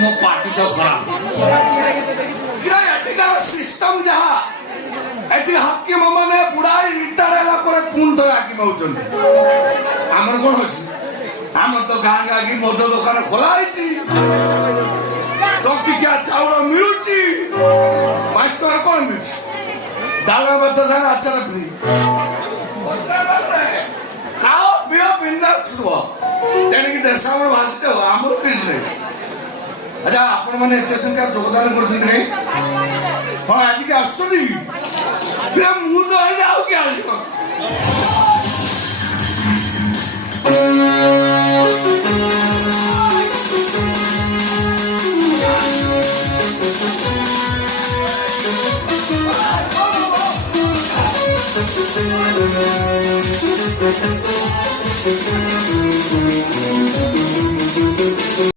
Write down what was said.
मो पार्टी तो खराब किरा एटिकार सिस्टम जहा एटी हक्की माने बुढ़ाई रिटायर होला करे पुन तो आकी मौचन हमर कोन होची हमर तो गां गागी मद दुकान खोला आइची तो की क्या चाउर मिलुची मास्टर कोन मिलुची दाल भात सारा अचार फ्री खाओ पियो बिंदास हुआ तेणुकी देशावर भाषित हो आमर किछ नहीं अच्छा आपण माने एते संख्या योगदान करछन रे पण आज के आसुनी फिर मुंड हो जाओ के आसो